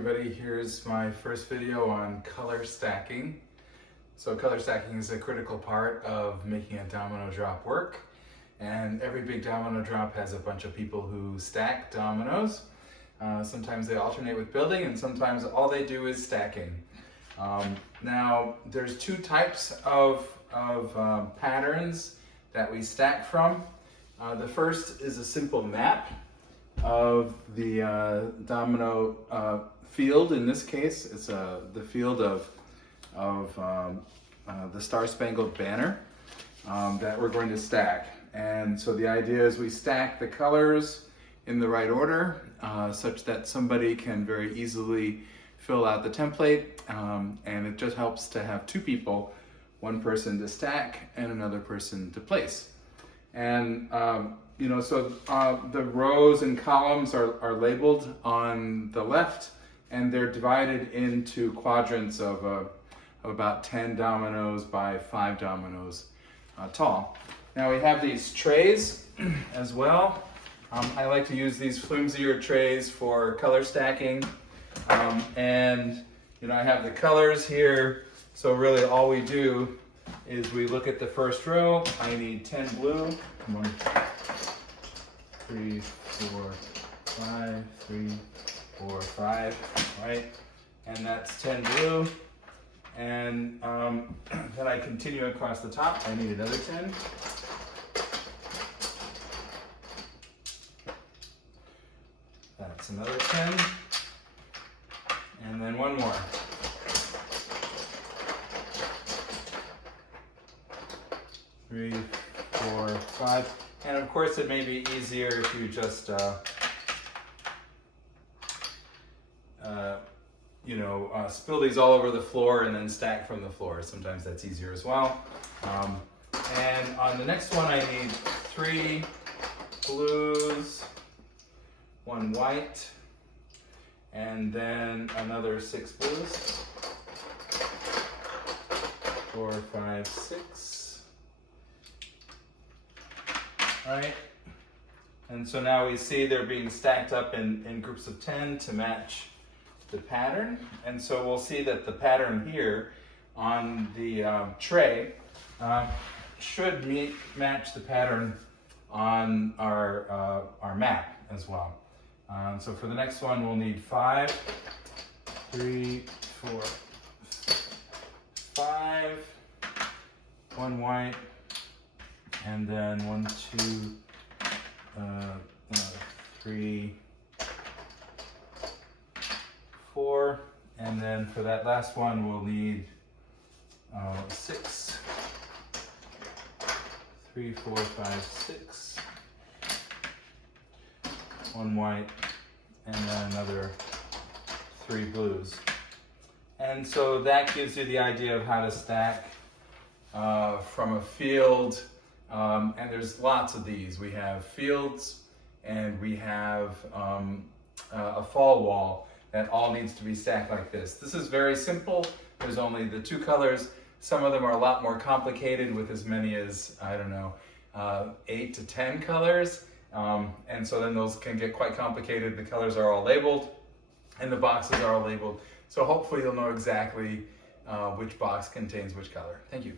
everybody, here's my first video on color stacking. So color stacking is a critical part of making a domino drop work, and every big domino drop has a bunch of people who stack dominoes. Sometimes they alternate with building, and sometimes all they do is stacking. Now there's two types of patterns that we stack from. The first is a simple map of the domino field. In this case, it's the field of the Star-Spangled Banner that we're going to stack. And so the idea is we stack the colors in the right order such that somebody can very easily fill out the template, and it just helps to have two people, one person to stack and another person to place. And so the rows and columns are labeled on the left, and they're divided into quadrants of about 10 dominoes by 5 dominoes tall. Now we have these trays as well. I like to use these flimsier trays for color stacking. And I have the colors here, so really all we do is we look at the first row. I need 10 blue. 1, 3, 4, 5, 3, 4, 5, right? And that's 10 blue. And then I continue across the top. I need another 10. That's another 10. And then one more. Three, 4, 5. And of course it may be easier if you just spill these all over the floor and then stack from the floor. Sometimes that's easier as well. And on the next one I need 3 blues, 1 white, and then another 6 blues. 4, 5, 6. Right? And so now we see they're being stacked up in groups of 10 to match the pattern. And so we'll see that the pattern here on the tray should match the pattern on our map as well. So for the next one, we'll need 5, 3, 4, 5, 1 white, and then 1, 2, 3, 4, and then for that last one, we'll need 6, 3, 4, 5, 6. 1 white, and then another 3 blues. And so that gives you the idea of how to stack from a field, and there's lots of these. We have fields, and we have a fall wall that all needs to be stacked like this. This is very simple. There's only the 2 colors. Some of them are a lot more complicated with as many as, 8 to 10 colors. And so then those can get quite complicated. The colors are all labeled and the boxes are all labeled. So hopefully you'll know exactly which box contains which color. Thank you.